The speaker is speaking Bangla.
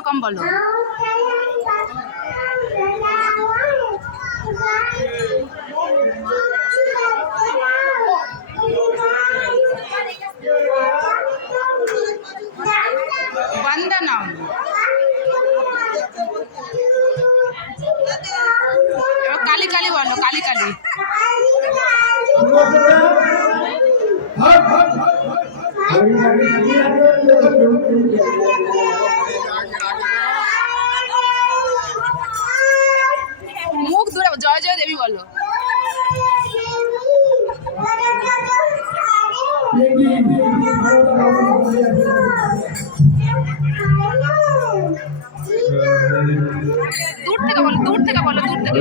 রকম বলো। বন্দনম। কালী কালী বলো, কালী কালী। মুখ দূরে জয় জয় দেবী বলো। দূর থেকে বলো, দূর থেকে বলো, দূর থেকে।